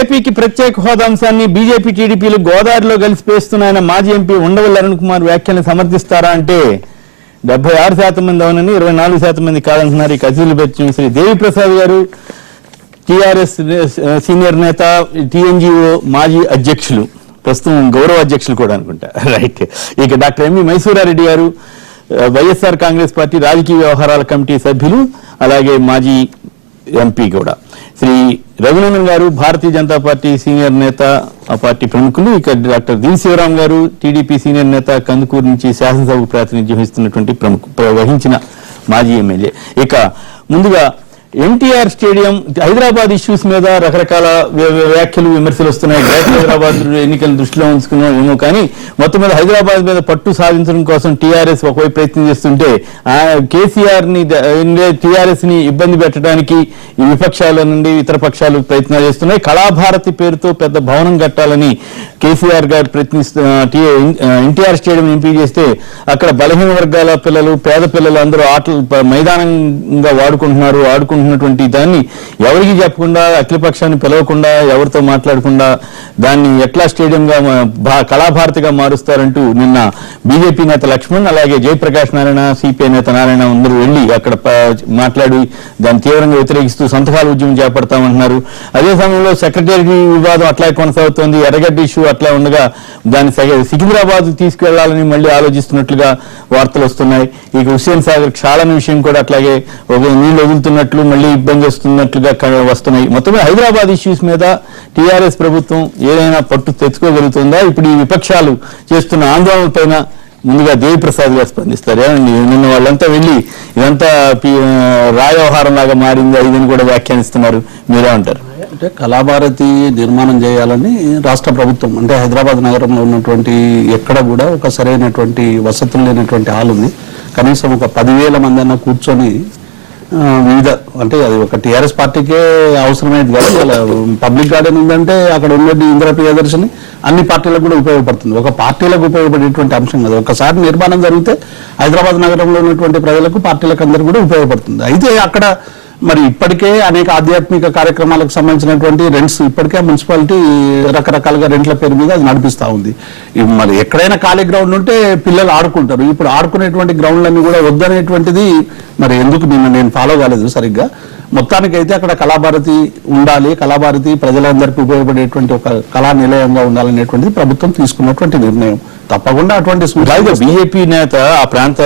ఏపీకి ప్రత్యేక హోదా అంశాన్ని బీజేపీ టీడీపీలు గోదావరిలో కలిసిపేస్తున్నాయన్న మాజీ ఎంపీ ఉండవల్లి అరుణ్ కుమార్ వ్యాఖ్యలను సమర్థిస్తారా అంటే 76% మంది అవునని 24% మంది కాదంటున్నారు. ఈ కజిల్ బెచ్చిన శ్రీ దేవిప్రసాద్ గారు టీఆర్ఎస్ సీనియర్ నేత, టీఎన్జీఓ మాజీ అధ్యక్షులు, ప్రస్తుతం గౌరవ అధ్యక్షులు కూడా అనుకుంటా. రైట్. ఇక డాక్టర్ ఎంవి మైసూరారెడ్డి గారు వైఎస్ఆర్ కాంగ్రెస్ పార్టీ రాజకీయ వ్యవహారాల కమిటీ సభ్యులు, అలాగే మాజీ ఎంపీ కూడా. శ్రీ రఘునందన్ గారు భారతీయ జనతా పార్టీ సీనియర్ నేత, ఆ పార్టీ ప్రముఖులు. ఇక డాక్టర్ దిల్ శివరాం గారు టీడీపీ సీనియర్ నేత, కందుకూరు నుంచి శాసనసభకు ప్రాతినిధ్యం వహిస్తున్నటువంటి వహించిన మాజీ ఎమ్మెల్యే. ఇక ముందుగా ఎన్టీఆర్ స్టేడియం హైదరాబాద్ ఇష్యూస్ మీద రకరకాల వ్యాఖ్యలు, విమర్శలు వస్తున్నాయి. గ్రేటర్ హైదరాబాద్ ఎన్నికలను దృష్టిలో ఉంచుకున్నాం ఏమో, కానీ మొత్తం మీద హైదరాబాద్ మీద పట్టు సాధించడం కోసం టీఆర్ఎస్ ఒకవైపు ప్రయత్నం చేస్తుంటే కేసీఆర్ ని, టీఆర్ఎస్ ని ఇబ్బంది పెట్టడానికి ఈ విపక్షాల నుండి ఇతర పక్షాలు ప్రయత్నాలు చేస్తున్నాయి. కళాభారతి పేరుతో పెద్ద భవనం కట్టాలని కేసీఆర్ గారు ఎన్టీఆర్ స్టేడియం ఎంపీ చేస్తే అక్కడ బలహీన వర్గాల పిల్లలు, పేద పిల్లలు అందరూ ఆటలు మైదానంగా ఆడుకుంటున్నటువంటి దాన్ని ఎవరికి చెప్పకుండా, అఖిలపక్షాన్ని పిలవకుండా, ఎవరితో మాట్లాడకుండా దాన్ని ఎట్లా స్టేడియంగా కళాభారతిగా మారుస్తారంటూ నిన్న బీజేపీ నేత లక్ష్మణ్, అలాగే జయప్రకాష్ నారాయణ, సిపిఐ నేత నారాయణ అందరూ వెళ్లి అక్కడ మాట్లాడి దాన్ని తీవ్రంగా వ్యతిరేకిస్తూ సంతకాల ఉద్యమం చేపడతామంటున్నారు. అదే సమయంలో సెక్రటరీ వివాదం అట్లా కొనసాగుతోంది. ఎర్రగడ్డ ఇష్యూ అట్లా ఉండగా దాన్ని సికింద్రాబాద్ తీసుకువెళ్లాలని మళ్ళీ ఆలోచిస్తున్నట్లుగా వార్తలు వస్తున్నాయి. ఇక హుస్సేన్ సాగర్ క్షాళన విషయం కూడా అట్లాగే నీళ్లు వదులుతున్నట్లు, మళ్ళీ ఇబ్బంది వస్తున్నట్లుగా వస్తున్నాయి. మొత్తమే హైదరాబాద్ ఇష్యూస్ మీద టీఆర్ఎస్ ప్రభుత్వం ఏదైనా పట్టు తెచ్చుకోగలుగుతుందా? ఇప్పుడు ఈ విపక్షాలు చేస్తున్న ఆందోళన పైన ముందుగా దేవిప్రసాద్ గారు స్పందిస్తారు. ఏమండి, నిన్న వాళ్ళంతా వెళ్ళి ఇదంతా రాయవ్యవహారం లాగా మారిందా ఇదని కూడా వ్యాఖ్యానిస్తున్నారు, మీరేమంటారు? అంటే కళాభారతి నిర్మాణం చేయాలని రాష్ట్ర ప్రభుత్వం, అంటే హైదరాబాద్ నగరంలో ఉన్నటువంటి ఎక్కడ కూడా ఒక సరైనటువంటి వసతులు లేనటువంటి హాల్ ఉంది. కనీసం ఒక 10,000 మంది అన్న కూర్చొని వివిధ, అంటే అది ఒక టీఆర్ఎస్ పార్టీకే అవసరమైనది కాదు. ఇలా పబ్లిక్ గార్డెన్ ఉందంటే అక్కడ ఉన్నది ఇందిరా ప్రియదర్శిని అన్ని పార్టీలకు కూడా ఉపయోగపడుతుంది. ఒక పార్టీలకు ఉపయోగపడేటువంటి అంశం కాదు. ఒకసారి నిర్మాణం జరిగితే హైదరాబాద్ నగరంలో ఉన్నటువంటి ప్రజలకు, పార్టీలకు అందరికీ కూడా ఉపయోగపడుతుంది. అయితే అక్కడ మరి ఇప్పటికే అనేక ఆధ్యాత్మిక కార్యక్రమాలకు సంబంధించినటువంటి రెంట్స్, ఇప్పటికే మున్సిపాలిటీ రకరకాలుగా రెంట్ల పేరు మీద అది నడిపిస్తూ ఉంది. మరి ఎక్కడైనా ఖాళీ గ్రౌండ్ ఉంటే పిల్లలు ఆడుకుంటారు. ఇప్పుడు ఆడుకునేటువంటి గ్రౌండ్లన్నీ కూడా వద్దనేటువంటిది మరి ఎందుకు నేను ఫాలో కాలేదు సరిగ్గా. మొత్తానికైతే అక్కడ కళాభారతి ఉండాలి, కళాభారతి ప్రజలందరికీ ఉపయోగపడేటువంటి ఒక కళా నిలయంగా ఉండాలనేటువంటిది ప్రభుత్వం తీసుకున్నటువంటి నిర్ణయం. తప్పకుండా అటువంటి బీజేపీ నేత, ఆ ప్రాంత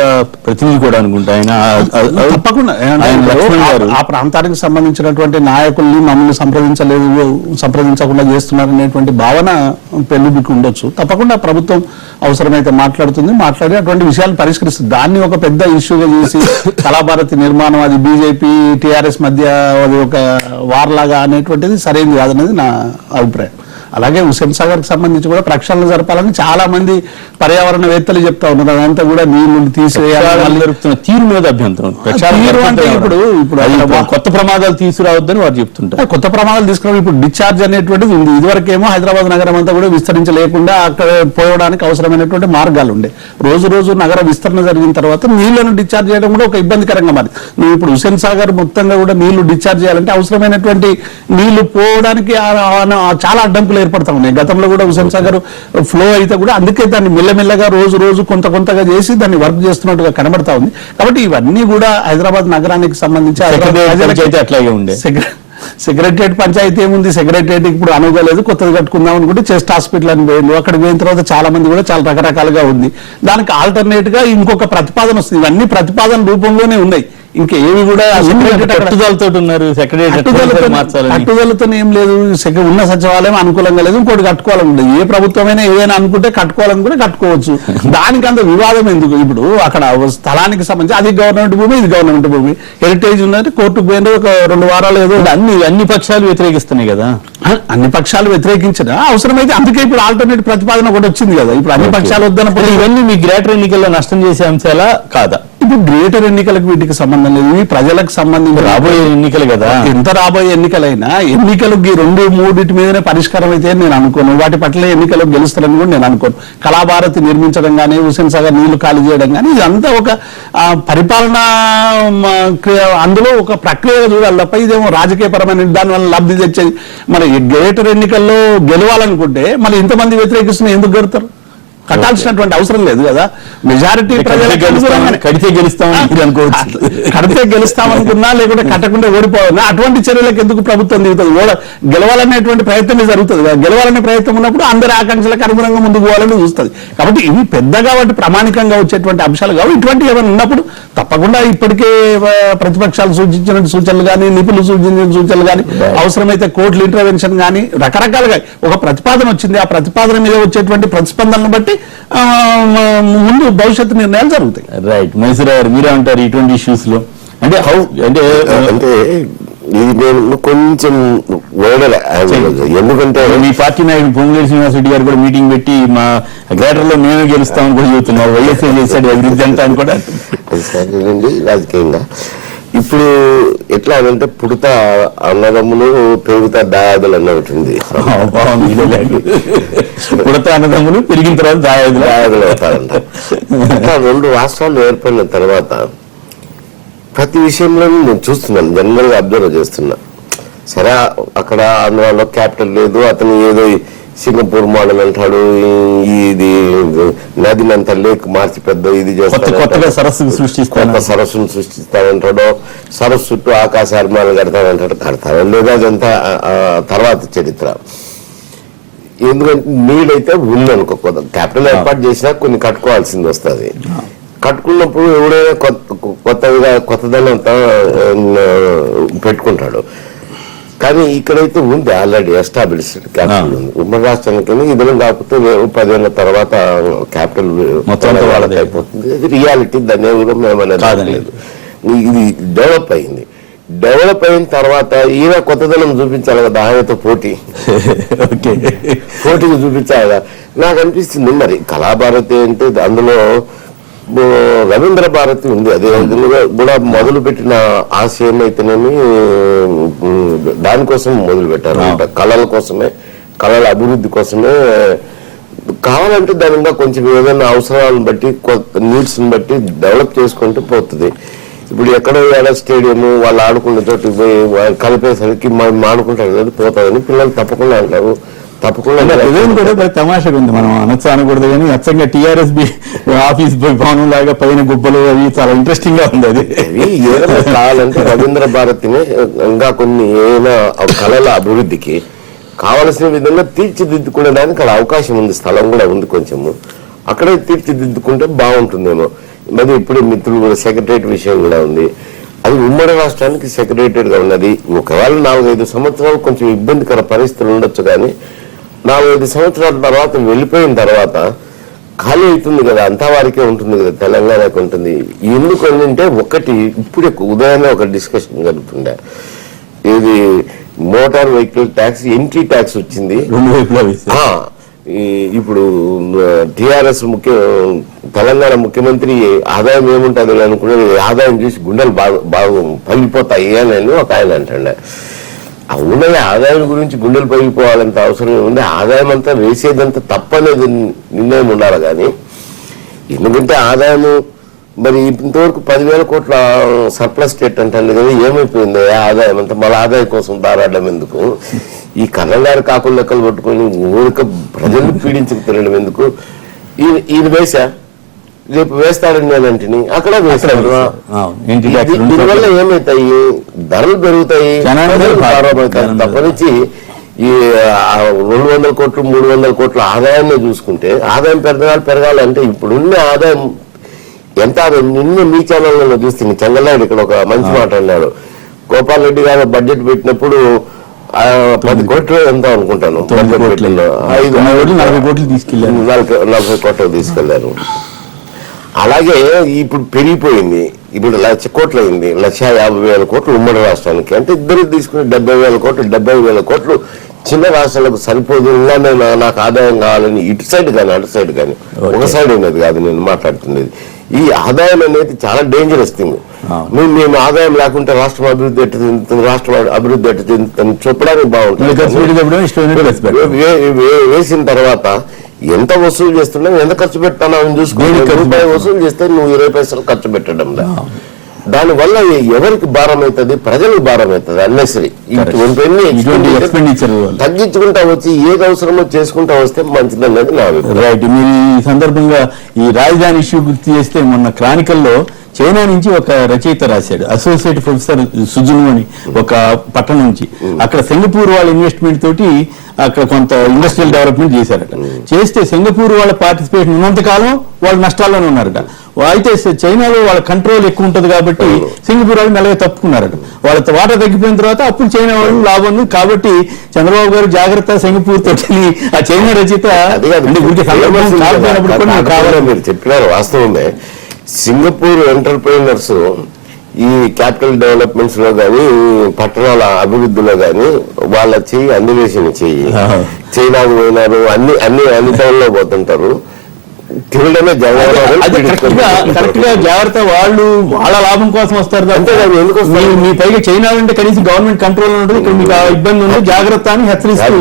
ప్రతినిధి కూడా అనుకుంటా ఆయన, తప్పకుండా ఆ ప్రాంతానికి సంబంధించినటువంటి నాయకుల్ని మమ్మల్ని సంప్రదించకుండా చేస్తున్నారు అనేటువంటి భావన పెళ్లిబిక్కి ఉండొచ్చు. తప్పకుండా ప్రభుత్వం అవసరమైతే మాట్లాడి అటువంటి విషయాలు పరిష్కరిస్తుంది. దాన్ని ఒక పెద్ద ఇష్యూగా చేసి కళాభారతి నిర్మాణం అది బీజేపీ టీఆర్ఎస్ మధ్య అది ఒక వార్ లాగా అనేటువంటిది సరైనది కాదనేది నా అభిప్రాయం. అలాగే హుస్సేన్ సాగర్ కి సంబంధించి కూడా ప్రక్షాళన జరపాలని చాలా మంది పర్యావరణవేత్తలు చెప్తా ఉన్నారు. అదంతా కూడా నీళ్లు తీసివేయాలి, తీరు మీద అభ్యంతరం. అంటే ఇప్పుడు కొత్త ప్రమాదాలు తీసుకురావద్దని వారు చెప్తుంటారు. కొత్త ప్రమాదాలు తీసుకురావాలి. ఇప్పుడు డిశ్చార్జ్ అనేటువంటిది ఉంది. ఇదివరకేమో హైదరాబాద్ నగరం అంతా కూడా విస్తరించలేకుండా అక్కడ పోవడానికి అవసరమైనటువంటి మార్గాలు ఉండే. రోజు నగర విస్తరణ జరిగిన తర్వాత నీళ్లను డిశ్చార్జ్ చేయడం కూడా ఒక ఇబ్బందికరంగా మారింది. నువ్వు ఇప్పుడు హుస్సేన్ సాగర్ మొత్తంగా కూడా నీళ్లు డిశ్చార్జ్ చేయాలంటే అవసరమైనటువంటి నీళ్లు పోవడానికి చాలా అడ్డంకులు ఏర్పడతా ఉన్నాయి. గతంలో కూడా హుస్సేన్ సాగర్ ఫ్లో అయితే కూడా అందుకే దాన్ని మెల్లమెల్లగా రోజు కొంతగా చేసి దాన్ని వర్క్ చేస్తున్నట్టుగా కనబడతా ఉంది. కాబట్టి ఇవన్నీ కూడా హైదరాబాద్ నగరానికి సంబంధించి అట్లాగే ఉండే. సెక్రటరియట్ పంచాయతీ ఏముంది, సెక్రటరియట్ ఇప్పుడు అనుకోలేదు, కొత్తది కట్టుకుందాం అనుకుంటే చెస్ట్ హాస్పిటల్ అని పోయింది. అక్కడ పోయిన తర్వాత చాలా మంది కూడా చాలా రకరకాలుగా ఉంది. దానికి ఆల్టర్నేట్ గా ఇంకొక ప్రతిపాదన వస్తుంది. ఇవన్నీ ప్రతిపాదన రూపంలోనే ఉన్నాయి. ఇంకా ఏవి కూడా పట్టుదలతో ఉన్నారు. పట్టుదలతో ఏం లేదు. ఉన్న సచివాలయం అనుకూలంగా లేదు, ఇంకోటి కట్టుకోవాలని ఉండదు. ఏ ప్రభుత్వమైనా ఏదైనా అనుకుంటే కట్టుకోవాలని కూడా కట్టుకోవచ్చు. దానికి అంత వివాదం ఎందుకు? ఇప్పుడు అక్కడ స్థలానికి సంబంధించి అది గవర్నమెంట్ భూమి, ఇది గవర్నమెంట్ భూమి. హెరిటేజ్ ఉందంటే కోర్టుకు పోయిన ఒక 2 వారాలు ఏదో అన్ని పక్షాలు వ్యతిరేకిస్తున్నాయి కదా. అన్ని పక్షాలు వ్యతిరేకించిన అవసరమైతే అందుకే ఇప్పుడు ఆల్టర్నేట్ ప్రతిపాదన కూడా వచ్చింది కదా. ఇప్పుడు అన్ని పక్షాలు వద్దనప్పుడు ఇవన్నీ మీ గ్రేటర్ ఎన్నికల్లో నష్టం చేసే అంశాలా కాదా? బాబు గ్రేటర్ ఎన్నికలకు వీటికి సంబంధం లేదు, ఇవి ప్రజలకు సంబంధించి రాబోయే ఎన్నికలు కదా. ఎంత రాబోయే ఎన్నికలైనా ఎన్నికలకు ఈ 2-3 మీదనే పరిష్కారం అయితే నేను అనుకోను. వాటి పట్ల ఎన్నికలు గెలుస్తారని కూడా నేను అనుకోను. కళాభారతి నిర్మించడం కానీ, హుస్సేన్ సాగర్ నీళ్లు ఖాళీ చేయడం కానీ ఇదంతా ఒక పరిపాలన, అందులో ఒక ప్రక్రియగా చూడాలి తప్ప ఇదేమో రాజకీయపరమైన దాని వల్ల లబ్ధి తెచ్చేది. మరి గ్రేటర్ ఎన్నికల్లో గెలవాలనుకుంటే మళ్ళీ ఇంతమంది వ్యతిరేకిస్తున్న ఎందుకు గెలుతారు? కట్టాల్సినటువంటి అవసరం లేదు కదా. మెజారిటీ కడితే గెలుస్తామని అనుకోవచ్చు. కడితే గెలుస్తామనుకున్నా లేకుంటే కట్టకుండా ఓడిపోవాలన్నా అటువంటి చర్యలకు ఎందుకు ప్రభుత్వం దిగుతుంది? గెలవాలనేటువంటి ప్రయత్నమే జరుగుతుంది కదా. గెలవాలనే ప్రయత్నం ఉన్నప్పుడు అందరి ఆకాంక్షలకు అనుగుణంగా ముందుకు పోవాలని చూస్తుంది. కాబట్టి ఇవి పెద్దగా వాటి ప్రామాణికంగా వచ్చేటువంటి అంశాలు కావు. ఇటువంటి ఏమైనా ఉన్నప్పుడు తప్పకుండా ఇప్పటికే ప్రతిపక్షాలు సూచించిన సూచనలు కానీ, నిపుణులు సూచించిన సూచనలు కానీ, అవసరమైతే కోర్టుల ఇంటర్వెన్షన్ కానీ రకరకాలుగా ఒక ప్రతిపాదన వచ్చింది. ఆ ప్రతిపాదన మీద వచ్చేటువంటి ప్రతిస్పందనను బట్టి ముందు భవిష్యత్తు నిర్ణయాలు జరుగుతాయి. రైట్. మైసూరా గారు మీరేమంటారు ఇటువంటి ఇష్యూస్ లో? అంటే అంటే ఇది నేను కొంచెం ఎందుకంటే మీ పార్టీ నాయకుడు పొంగులేటి శ్రీనివాసరెడ్డి గారు కూడా మీటింగ్ పెట్టి మా గ్రేటర్ లో మేమే గెలుస్తామని కూడా చెబుతున్నారు. వైఎస్ఆర్ చేశాడు అభివృద్ధి అంతా అని కూడా. అది సరేనండి. రాజకీయంగా ఇప్పుడు ఎట్లా అంటే పుడతా అన్నదమ్ములు పెరుగుతా దాయాదులు అన్నట్టుంది. పుడతా అన్నదమ్ములు పెరిగిన తర్వాత దాయాదులు అవుతారంట. అట్లా 2 రాష్ట్రాలు ఏర్పడిన తర్వాత ప్రతి విషయంలో నేను చూస్తున్నాను, జనరల్ గా అబ్జర్వ్ చేస్తున్నా. సరే అక్కడ ఆంధ్రాలో క్యాపిటల్ లేదు, అతను ఏదో సింగపూర్ మోడల్ అంటాడు, ఇది నదినంతా లేక్ మార్చి పెద్ద ఇది చేస్తాడు, కొత్త సరస్సును సృష్టిస్తాడంటాడు, సరస్సు చుట్టూ ఆకాశ అర్మాలు కడతాడంటాడు. కడతాడు లేదా అదంతా తర్వాత చరిత్ర. ఎందుకంటే నీడైతే ఉందనుకో, క్యాపిటల్ ఏర్పాటు చేసినా కొన్ని కట్టుకోవాల్సింది వస్తుంది. కట్టుకున్నప్పుడు ఎవడైనా కొత్తదనం అంతా పెట్టుకుంటాడు. కానీ ఇక్కడైతే ఉంది ఆల్రెడీ ఎస్టాబ్లిష్డ్ క్యాపిటల్ ఉంది. ఉమ్మడి రాష్ట్రానికి ఇదిలో కాకపోతే 10 ఏళ్ల తర్వాత క్యాపిటల్ మొత్తం వాళ్ళకి అయిపోతుంది. అది రియాలిటీ, దాన్ని ఎవరు మేమనేది లేదు. ఇది డెవలప్ అయింది. డెవలప్ అయిన తర్వాత ఈయన కొత్తదనం చూపించాలి కదా, ఆయనతో పోటీకి చూపించాలి కదా. నాకు అనిపిస్తుంది మరి కళాభారతి అంటే అందులో రవీంద్ర భారతి ఉంది. అదే కూడా మొదలు పెట్టిన ఆశయం అయితేనేమి దానికోసం మొదలు పెట్టారు. కళల కోసమే, కళల అభివృద్ధి కోసమే. కావాలంటే దాని మీద కొంచెం ఏదైనా అవసరాలను బట్టి, నీడ్స్ ని బట్టి డెవలప్ చేసుకుంటూ పోతుంది. ఇప్పుడు ఎక్కడో స్టేడియం వాళ్ళు ఆడుకున్న చోటు పోయి కలిపేసరికి మనం ఆడుకుంటారు కదా, పోతుందని పిల్లలు తప్పకుండా అంటారు. తప్పకుండా కూడా తమాషగా ఉంది. మనం అనొచ్చు అనకూడదు కానీ అచ్చంగా టీఆర్ఎస్ ఆఫీస్ భవనం లాగా పైన గుబ్బలు అవి చాలా ఇంట్రెస్టింగ్ గా ఉంది. అది ఏదైనా కావాలంటే రవీంద్ర భారతిని ఇంకా కొన్ని ఏదైనా కళల అభివృద్ధికి కావలసిన విధంగా తీర్చిదిద్దుకునేదానికి అక్కడ అవకాశం ఉంది, స్థలం కూడా ఉంది కొంచెము. అక్కడే తీర్చిదిద్దుకుంటే బాగుంటుందేమో. మరి ఇప్పుడు మిత్రులు కూడా సెక్రటరేట్ విషయం కూడా ఉంది. అది ఉమ్మడి రాష్ట్రానికి సెక్రటరేట్ గా ఉన్నది. ఒకవేళ 4-5 సంవత్సరాలు కొంచెం ఇబ్బందికర పరిస్థితులు ఉండొచ్చు, కానీ 4-5 సంవత్సరాల తర్వాత వెళ్ళిపోయిన తర్వాత ఖాళీ అవుతుంది కదా, అంతా వారికే ఉంటుంది కదా, తెలంగాణకి ఉంటుంది. ఎందుకు అంటే ఒకటి ఇప్పుడే ఉదయాన్నే ఒక డిస్కషన్ జరుగుతుండే, ఇది motor vehicle tax, entry tax వచ్చింది. ఇప్పుడు టిఆర్ఎస్ తెలంగాణ ముఖ్యమంత్రి ఆదాయం ఏముంటుంది అనుకునేది, ఆదాయం చూసి గుండెలు బాగా పగిలిపోతాయి అని ఒక ఆయన అంటుండే. అవునది ఆదాయం గురించి గుండెలు పగిలిపోవాలంత అవసరం ఉంది. ఆదాయం అంతా వేసేదంతా తప్పనేది నిర్ణయం ఉండాలి. కానీ ఎందుకంటే ఆదాయం మరి ఇంతవరకు 10,000 కోట్ల సర్ప్లస్ స్టేట్ అంటాను కదా, ఏమైపోయింది ఆదాయం అంతా? మళ్ళీ ఆదాయం కోసం దారాడడం ఎందుకు? ఈ కన్నగారు కాకులు లెక్కలు పట్టుకొని ఊరిక ప్రజలను పీడించుకు తినడం ఎందుకు? ఈయన వేసా, రేపు వేస్తాడని నేను అంటిని, అక్కడ వేస్తాడు. దీనివల్ల ఏమవుతాయి? ధరలు పెరుగుతాయి, తప్పనిచ్చి ఈ 200 కోట్లు 300 కోట్ల ఆదాయాన్ని చూసుకుంటే ఆదాయం పెరగాలంటే ఇప్పుడున్న ఆదాయం ఎంత? నిన్న మీ ఛానల్లో చూస్తే చంద్రనాయుడు ఇక్కడ ఒక మంచి మాట అన్నాడు. గోపాల్ రెడ్డి గారు బడ్జెట్ పెట్టినప్పుడు 10 కోట్లు ఎంత అనుకుంటాను, 40 కోట్లు తీసుకెళ్లారు, 40 కోట్లు తీసుకెళ్లారు. అలాగే ఇప్పుడు పెరిగిపోయింది. ఇప్పుడు 1,00,000 కోట్లు అయింది, 1,50,000 కోట్లు ఉమ్మడి రాష్ట్రానికి. అంటే ఇద్దరు తీసుకుని 70,000 కోట్లు, 70,000 కోట్లు చిన్న రాష్ట్రాలకు సరిపోదు. నాకు ఆదాయం కావాలని ఇటు సైడ్ కానీ అటు సైడ్ కానీ, ఒక సైడ్ ఉన్నది కాదు నేను మాట్లాడుతున్నది. ఈ ఆదాయం అనేది చాలా డేంజరస్ థింగ్. మేము ఆదాయం లేకుంటే రాష్ట్రం అభివృద్ధి ఎట్టు చెందుతుంది, రాష్ట్రం అభివృద్ధి ఎట్టు చెందుతుంది చెప్పడానికి బాగుంటుంది. వేసిన తర్వాత ఎంత వసూలు చేస్తున్నావు, ఎంత ఖర్చు పెడతావు చూసుకుని, రూపాయి వసూలు చేస్తే నువ్వు 20 పైసలు ఖర్చు పెట్టడం లేదు. దానివల్ల ఎవరికి భారం అవుతుంది, ప్రజలకు భారం అవుతుంది. అన్నెసరీ తగ్గించుకుంటా వచ్చి ఏది అవసరమో చేసుకుంటా వస్తే మంచిదన్నది నా అభిప్రాయం. రైట్. మీరు ఈ సందర్భంగా ఈ రాజధాని ఇష్యూ గుర్తు చేస్తే మొన్న క్రానికల్లో చైనా నుంచి ఒక రచయిత రాశాడు, అసోసియేట్ ప్రొఫెసర్ సుజును అని ఒక పట్టణం నుంచి. అక్కడ సింగపూర్ వాళ్ళ ఇన్వెస్ట్మెంట్ తోటి అక్కడ కొంత ఇండస్ట్రియల్ డెవలప్మెంట్ చేశారట. చేస్తే సింగపూర్ వాళ్ళ పార్టిసిపేషన్ ఉన్నంతకాలం వాళ్ళు నష్టాల్లోనే ఉన్నారట. అయితే చైనాలో వాళ్ళ కంట్రోల్ ఎక్కువ ఉంటుంది కాబట్టి సింగపూర్ వాళ్ళు మెల్లగా తప్పుకున్నారట. వాళ్ళ వాటా తగ్గిపోయిన తర్వాత అప్పుడు చైనా వాళ్ళు లాభం ఉంది. కాబట్టి చంద్రబాబు గారు జాగ్రత్త సింగపూర్ తోటి ఆ చైనా రచయిత మీరు చెప్పినారు వాస్తవమే. సింగపూర్ ఎంటర్ప్రైనర్స్ ఈ క్యాపిటల్ డెవలప్మెంట్స్ లో గానీ, పట్టణాల అభివృద్ధిలో గానీ వాళ్ళ చెయ్యి అన్వేషణ చెయ్యి. చైనాకు పోయినారు, అన్ని టౌన్లో పోతుంటారు. తిరగడమే కరెక్ట్ గా జాగ్రత్త. వాళ్ళు వాళ్ళ లాభం కోసం వస్తారు. అంతే కదా. ఎందుకు మీ పైగా చైనా అంటే కనీసం గవర్నమెంట్ కంట్రోల్ ఉంటుంది, ఇక్కడ మీకు ఇబ్బంది ఉంది, జాగ్రత్త అని హెచ్చరిస్తూ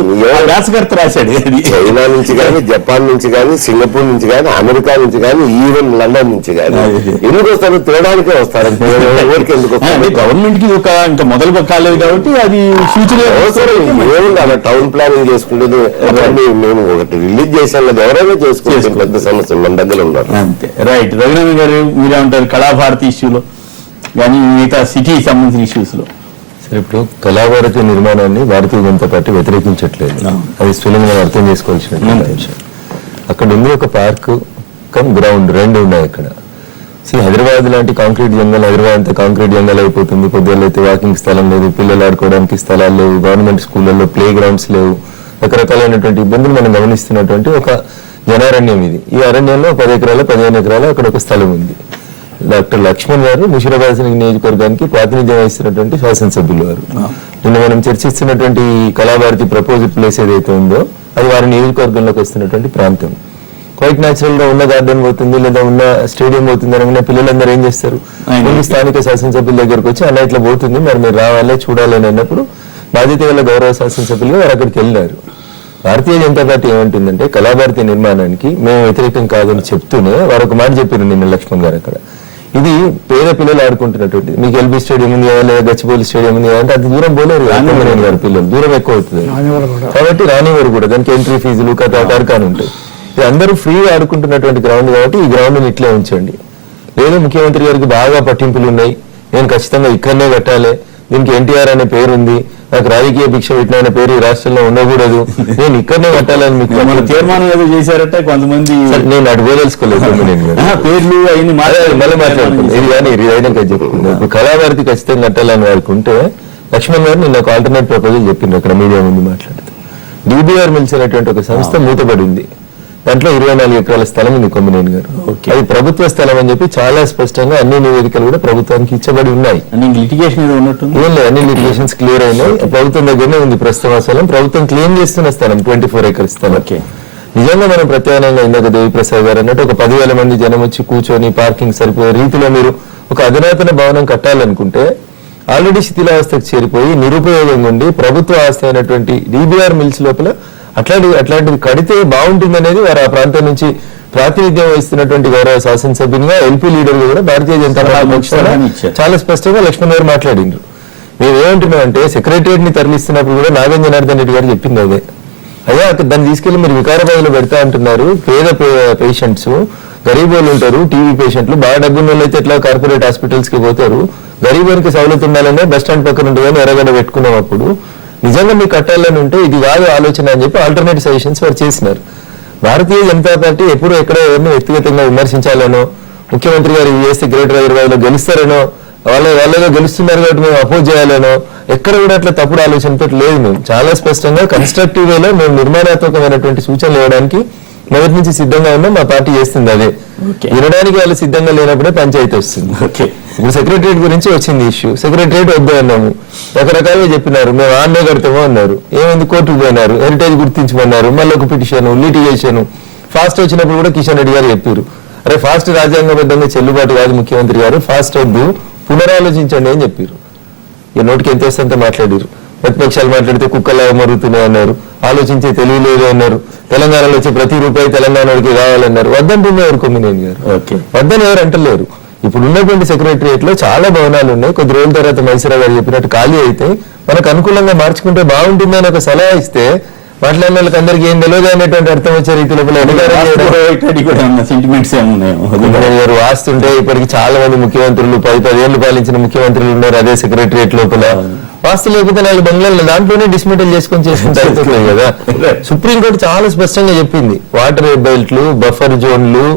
వ్యాసకర్త రాశాడు. చైనా నుంచి కానీ, జపాన్ నుంచి కానీ, సింగపూర్ నుంచి కానీ, అమెరికా నుంచి కానీ, ఈవెన్ లండన్ నుంచి కానీ ఎందుకు వస్తారు? తినడానికే వస్తారు. ఎవరికి ఎందుకు వస్తారు? గవర్నమెంట్ కి ఒక ఇంకా మొదలు కాలేదు కాబట్టి అది ఫ్యూచర్ ఏముంది అలా టౌన్ ప్లానింగ్ చేసుకుంటుంది. మేము ఒకటి రిలీజ్ చేసాం, ఎవరైనా చేసుకోవచ్చు. పెద్ద సమస్య మన దగ్గర ఉన్నారు. అంతే. రైట్. రఘునందన్ గారు మీరేమంటారు కళాభారతి ఇష్యూలో కానీ మిగతా సిటీకి సంబంధించిన ఇష్యూస్ లో? సరే, ఇప్పుడు కళాభారతి నిర్మాణాన్ని భారతీయ జనతా పార్టీ వ్యతిరేకించట్లేదు. అది స్థూలంగా అర్థం చేసుకోవాల్సిన విషయం. అక్కడ ఉంది ఒక పార్క్ కమ్ గ్రౌండ్, రెండు ఉన్నాయి అక్కడ. హైదరాబాద్ లాంటి కాంక్రీట్ జంగల్, హైదరాబాద్ అంతా కాంక్రీట్ జంగల్ అయిపోతుంది. పొద్దున్న అయితే వాకింగ్ స్థలం లేదు, పిల్లలు ఆడుకోవడానికి స్థలాలు లేవు, గవర్నమెంట్ స్కూళ్ళల్లో ప్లే గ్రౌండ్స్ లేవు, రకరకాలైనటువంటి ఇబ్బందులు మనం గమనిస్తున్నటువంటి ఒక జనారణ్యం ఇది. ఈ అరణ్యంలో 10 ఎకరాలు 15 ఎకరాలు అక్కడ ఒక స్థలం ఉంది. డాక్టర్ లక్ష్మణ్ గారు ముషిరాబాద్ నియోజకవర్గానికి ప్రాతినిధ్యం వహిస్తున్నటువంటి శాసనసభ్యులు వారు. నిన్న మనం చర్చిస్తున్నటువంటి కళాభారతి ప్రపోజల్ ప్లేస్ ఏదైతే ఉందో అది వారి నియోజకవర్గంలోకి వస్తున్నటువంటి ప్రాంతం. క్వైట్ న్యాచురల్ గా ఉన్న గార్డెన్ పోతుంది లేదా ఉన్న స్టేడియం పోతుంది అనగానే పిల్లలందరూ ఏం చేస్తారు? స్థానిక శాసనసభ్యుల దగ్గరకు వచ్చి అన్న ఇట్లా పోతుంది, మరి మీరు రావాలి చూడాలి అని అన్నప్పుడు బాధ్యత గల గౌరవ శాసనసభ్యులుగా వారు అక్కడికి వెళ్ళారు. భారతీయ జనతా పార్టీ ఏమంటుందంటే కళాభారతి నిర్మాణానికి మేము వ్యతిరేకం కాదని చెప్తూనే వారు ఒక మాట చెప్పారు నిన్న లక్ష్మణ్ గారు. అక్కడ ఇది పేద పిల్లలు ఆడుకుంటున్నటువంటి, మీకు ఎల్బీ స్టేడియం ఉంది లేదా గచ్చిబౌలి స్టేడియం ఉంది అంటే అంత దూరం పోలేరు గారు, పిల్లలు దూరం ఎక్కువ అవుతుంది కాబట్టి రానివారు కూడా. దానికి ఎంట్రీ ఫీజులు కథాకాని ఉంటాయి. ఇది అందరూ ఫ్రీగా ఆడుకుంటున్నటువంటి గ్రౌండ్ కాబట్టి ఈ గ్రౌండ్ ని ఇట్లే ఉంచండి. లేదు ముఖ్యమంత్రి గారికి బాగా పట్టింపులు ఉన్నాయి, నేను ఖచ్చితంగా ఇక్కడనే కట్టాలి, దీనికి ఎన్టీఆర్ అనే పేరు ఉంది, నాకు రాజకీయ భిక్ష పెట్టిన పేరు ఈ రాష్ట్రంలో ఉండకూడదు, నేను ఇక్కడనే కట్టాలని మీకు తీర్మానం ఏదో చేశారట కొంతమంది. నేను అటు పోదలుచుకోలేదు, పేర్లు అన్ని మళ్ళీ మాట్లాడుతున్నాను. ఇది కానీ ఇది అయినాక చెప్తున్నాను. కళాభారతి ఖచ్చితంగా కట్టాలని వారికి ఉంటే లక్ష్మణ్ గారు నిన్న ఒక ఆల్టర్నేట్ ప్రపోజల్ చెప్పిండ్రు అక్కడ మీడియా ముందు మాట్లాడుతూ. డీబీఆర్ మిల్స్ అనేటువంటి ఒక సంస్థ మూతపడి ఉంది. దాంట్లో 24 ఎకరాల స్థలం ఉంది కొమ్మినేని గారు. అది ప్రభుత్వ స్థలం అని చెప్పి చాలా స్పష్టంగా అన్ని నివేదికలు కూడా ప్రభుత్వానికి ఇచ్చబడి ఉన్నాయి. లిటిగేషన్ ఏం లేదు, అన్ని లిటిగేషన్స్ క్లియర్ అయినాయి. ప్రభుత్వం దగ్గరనే ఉంది ప్రస్తుతం ఆ స్థలం. ప్రభుత్వం క్లెయిమ్ చేస్తున్న స్థలం 24 ఎకర్స్ స్థలం. నిజంగా మనం ప్రత్యామ్నాయంగా ఇందాక దేవిప్రసాద్ గారు అన్నట్టు ఒక 10,000 మంది జనం వచ్చి కూర్చొని పార్కింగ్ సరిపోయే రీతిలో మీరు ఒక అధునాతన భవనం కట్టాలనుకుంటే ఆల్రెడీ శిథిలావస్థకు చేరిపోయి నిరుపయోగంగా ఉండి ప్రభుత్వ ఆస్తి అయినటువంటి డీబీఆర్ మిల్స్ లోపల అట్లాంటివి కడితే బాగుంటుంది అనేది వారు ఆ ప్రాంతం నుంచి ప్రాతినిధ్యం వహిస్తున్నటువంటి గౌరవ శాసనసభ్యునిగా ఎల్పీ లీడర్ కూడా భారతీయ జనతా పార్టీ చాలా స్పష్టంగా లక్ష్మణ్ గారు మాట్లాడిండ్రు. మేము ఏమంటున్నామంటే సెక్రటరియట్ ని తరలిస్తున్నప్పుడు కూడా నాగం జనార్దన్ రెడ్డి గారు చెప్పింది అదే. అయ్యా దాన్ని తీసుకెళ్లి మీరు వికారాబాద్ లో పెడతా అంటున్నారు. పేద పేషెంట్స్, గరీబ్ వాళ్ళు ఉంటారు, టీవీ పేషెంట్లు, బాగా డబ్బున్న వాళ్ళు అయితే ఎట్లా కార్పొరేట్ హాస్పిటల్స్ కి పోతారు. గరీబానికి సౌలత్ ఉండాలనే బస్ స్టాండ్ పక్కన ఉంటుందని ఎర్రగడ్డ పెట్టుకున్నప్పుడు నిజంగా మీకు కట్టాలని ఉంటే ఇది కాదు ఆలోచన అని చెప్పి ఆల్టర్నేట్ సజెషన్స్ వారు చేసినారు. భారతీయ జనతా పార్టీ ఎప్పుడూ ఎక్కడ ఎవరిని వ్యక్తిగతంగా విమర్శించాలనో, ముఖ్యమంత్రి గారు చేస్తే గ్రేటర్ హైదరాబాద్ లో గెలుస్తారనో, వాళ్ళగా గెలుస్తున్నారు కాబట్టి మేము అపోజ్ చేయాలనో ఎక్కడ కూడా అట్లా తప్పుడు ఆలోచనతో లేదు. మేము చాలా స్పష్టంగా కన్స్ట్రక్టివ్ వేలో మేము నిర్మాణాత్మకమైనటువంటి సూచనలు ఇవ్వడానికి మొదటి నుంచి సిద్ధంగా ఉన్నాం. మా పార్టీ చేస్తుంది అదే. వినడానికి వాళ్ళు సిద్ధంగా లేనప్పుడే పంచాయతీ వస్తుంది. ఇప్పుడు సెక్రటరియట్ గురించి వచ్చింది ఇష్యూ. సెక్రటరియట్ వద్దు అన్నాము, రకరకాలుగా చెప్పినారు. మేము ఆన్నే కడతామో అన్నారు. ఏమైంది, కోర్టుకు పోయినారు, హెరిటేజ్ గుర్తించమన్నారు, మళ్ళీ ఒక పిటిషన్, లిటిగేషన్. ఫాస్ట్ వచ్చినప్పుడు కూడా కిషన్ రెడ్డి గారు చెప్పారు అరే ఫాస్ట్ రాజ్యాంగబద్ధంగా చెల్లుబాటు కాదు ముఖ్యమంత్రి గారు, ఫాస్ట్ వద్దు, పునరాలోచించండి అని చెప్పారు. ఇక నోటికి ఎంత వస్తే అంత మాట్లాడారు. ప్రతిపక్షాలు మాట్లాడితే కుక్కలా మరుగుతున్నాయి అన్నారు, ఆలోచించే తెలియలేదు అన్నారు, తెలంగాణలో వచ్చే ప్రతి రూపాయి తెలంగాణకి కావాలన్నారు. వద్దంటున్నారు కొమ్మినేని గారు, వద్దని ఎవరు అంటలేరు. ఇప్పుడు ఉన్నటువంటి సెక్రటరియట్ లో చాలా భవనాలు ఉన్నాయి, కొద్ది రోజుల తర్వాత మైసూరా గారు చెప్పినట్టు ఖాళీ అయితే మనకు అనుకూలంగా మార్చుకుంటే బాగుంటుందని ఒక సలహా ఇస్తే మాట్లాడిన వాళ్ళకి అందరికి ఏం తెలియదు అనేటువంటి అర్థం వచ్చే రీతిలో సెంటిమెంట్స్ ఏమున్నాయో వాస్తుంటే ఇప్పటికి చాలా మంది ముఖ్యమంత్రులు 10 ఏళ్లు పాలించిన ముఖ్యమంత్రులు ఉన్నారు అదే సెక్రటరియట్ లోపల. వాస్తు లేకపోతే 4 బంగ్లాలు దాంట్లోనే డిస్మెంటల్ చేసుకుంటే కదా. సుప్రీంకోర్టు చాలా స్పష్టంగా చెప్పింది, వాటర్ బెల్ట్లు, బఫర్ జోన్లు,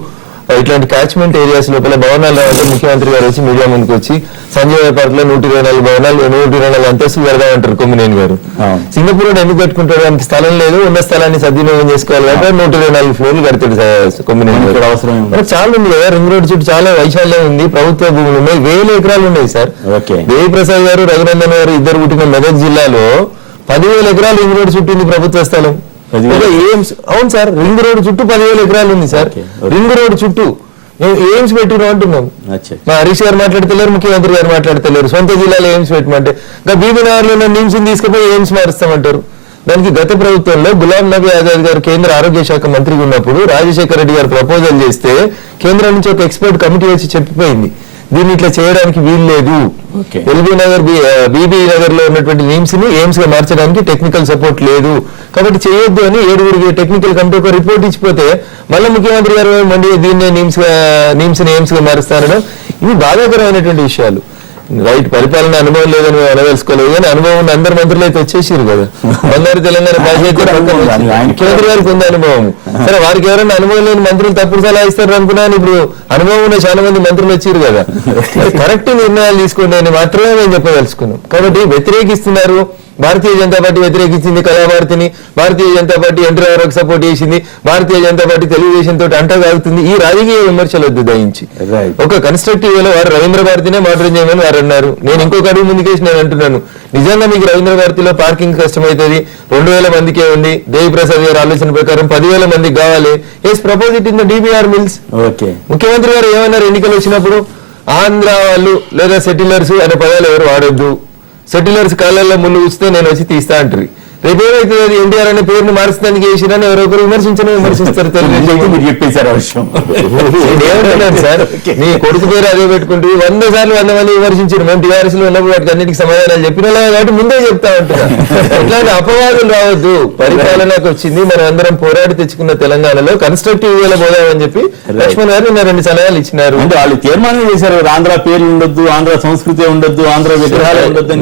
ఇట్లాంటి క్యాచ్మెంట్ ఏరియాస్ లోపల భవనాలు రావాలంటే ముఖ్యమంత్రి గారు వచ్చి మీడియా ముందుకు వచ్చి సంజయ్ పార్క్ లో 124 భవనాలు 124 అంతస్తులు కడదామంటారు కొమ్మినేని గారు. సింగపూర్ ఎందుకు కట్టుకుంటాడు, దానికి స్థలం లేదు, ఉన్న స్థలాన్ని సద్వినియోగం చేసుకోవాలి అంటే 124 ఫ్లోర్లు కడతాడు కొమ్మినేని గారు. అవసరం చాలా ఉంది కదా, రింగ్ రోడ్ చుట్టూ చాలా వైశాల్యం ఉంది, ప్రభుత్వ భూములు ఉన్నాయి, 1000 ఎకరాలు ఉన్నాయి సార్. దేవిప్రసాద్ గారు, రఘునందన్ గారు ఇద్దరు పుట్టిన మెదక్ జిల్లాలో 10,000 ఎకరాలు రింగ్ రోడ్ చుట్టూ ఉంది ప్రభుత్వ స్థలం. ఎయిమ్స్, అవును సార్, రింగ్ రోడ్ చుట్టూ 10,000 ఎకరాలు ఉంది సార్. రింగ్ రోడ్ చుట్టూ ఎయిమ్స్ పెట్టినాం అంటున్నాం. మా హరీష్ గారు మాట్లాడతలేరు, ముఖ్యమంత్రి గారు మాట్లాడతలేరు. సొంత జిల్లాలో ఎయిమ్స్ పెట్టమంటే ఇంకా బీబీనగర్ లో నిమ్స్ తీసుకుపోయి ఎయిమ్స్ మారుస్తామంటారు. దానికి గత ప్రభుత్వంలో గులాం నబీ ఆజాద్ గారు కేంద్ర ఆరోగ్య శాఖ మంత్రిగా ఉన్నప్పుడు రాజశేఖర రెడ్డి గారు ప్రపోజల్ చేస్తే కేంద్రం నుంచి ఒక ఎక్స్పర్ట్ కమిటీ వచ్చి చెప్పిపోయింది, దీన్ని ఇట్లా చేయడానికి వీలు లేదు. ఎల్బీ నగర్, బీబీ నగర్ లో ఉన్నటువంటి నిమ్స్ ని ఎయిమ్స్ గా మార్చడానికి టెక్నికల్ సపోర్ట్ లేదు కాబట్టి చేయొద్దు అని 7 టెక్నికల్ కమిటీ ఒక రిపోర్ట్ ఇచ్చిపోతే మళ్ళీ ముఖ్యమంత్రి గారు మళ్ళీ దీన్ని నిమ్స్ ని ఎయిమ్స్ గా మారుస్తానడం, ఇవి బాధాకరమైనటువంటి విషయాలు. రైట్, పరిపాలన అనుభవం లేదని మేము అనవేసుకోలేదు కానీ అనుభవం ఉన్న అందరు మంత్రులు అయితే వచ్చేసారు కదా. బంగారు తెలంగాణ ముఖ్యమంత్రి గారికి ఉంది అనుభవం. సరే, వారికి ఎవరైనా అనుభవం లేని మంత్రులు తప్పుడు సలహా ఇస్తారు అనుకున్నాను, ఇప్పుడు అనుభవం ఉన్న చాలా మంది మంత్రులు వచ్చారు కదా. కరెక్ట్ నిర్ణయాలు తీసుకోండి అని మాత్రమే మేము చెప్పదలుచుకున్నాం. కాబట్టి వ్యతిరేకిస్తున్నారు, Bharatiya Janata party వ్యతిరేకించింది కళాభారతిని, Bharatiya Janata party NT రామారావుకి సపోర్ట్ చేసింది, భారతీయ జనతా పార్టీ తెలుగుదేశం తోటి అంటగాగుతుంది. ఈ రాజకీయ విమర్శలు వద్దు దయించి. ఒక కన్స్ట్రక్టివ్ వేలో వారు రవీంద్ర భారతినే మాటలు చేయమని వారు అన్నారు. నేను ఇంకొక అడుగు ముందుకేసి నేను అంటున్నాను, నిజంగా మీకు రవీంద్ర భారతిలో పార్కింగ్ కష్టమవుతుంది, 2,000 మందికే ఉంది, దేవిప్రసాద్ గారి ఆలోచన ప్రకారం 10,000 మందికి కావాలి. Yes, propose it in the DBR mills. ముఖ్యమంత్రి గారు ఏమన్నారు ఎన్నికలు వచ్చినప్పుడు, ఆంధ్ర వాళ్ళు లేదా సెటిలర్స్ అనే పదాలు ఎవరు వాడొద్దు, సెటిలర్స్ కాళ్ళల్లో ముళ్ళు ఉచితే నేను వచ్చి తీస్తా అంటారు. రేపు ఏమైతే ఎన్టీఆర్ అనే పేరుని మార్చడానికి చేసిరని ఎవరొకరు విమర్శిస్తారు. చెప్పేశారు ఏమంటున్నాను సార్, నీ కొడుకు పేరు అదే పెట్టుకుంటూ 100 సార్లు 100 మంది విమర్శించారు. మేము టీఆర్ఎస్ లో ఉన్నప్పుడు వాటికి అన్నిటికీ సమాధానాలు చెప్పిన కాబట్టి ముందే చెప్తా ఉంటున్నా. ఇట్లాంటి అపవాదులు రావద్దు. పరిపాలనకు వచ్చింది, మనం అందరం పోరాడి తెచ్చుకున్న తెలంగాణలో కన్స్ట్రక్టివ్ వేలో పోదామని చెప్పి లక్ష్మణ్ గారు నిన్న 2 సలహాలు ఇచ్చినారు. అంటే వాళ్ళు తీర్మానం చేశారు, ఆంధ్ర పేర్లు ఉండొద్దు, ఆంధ్ర సంస్కృతి ఉండొద్దు, ఆంధ్ర విగ్రహాలు ఉండొద్దు.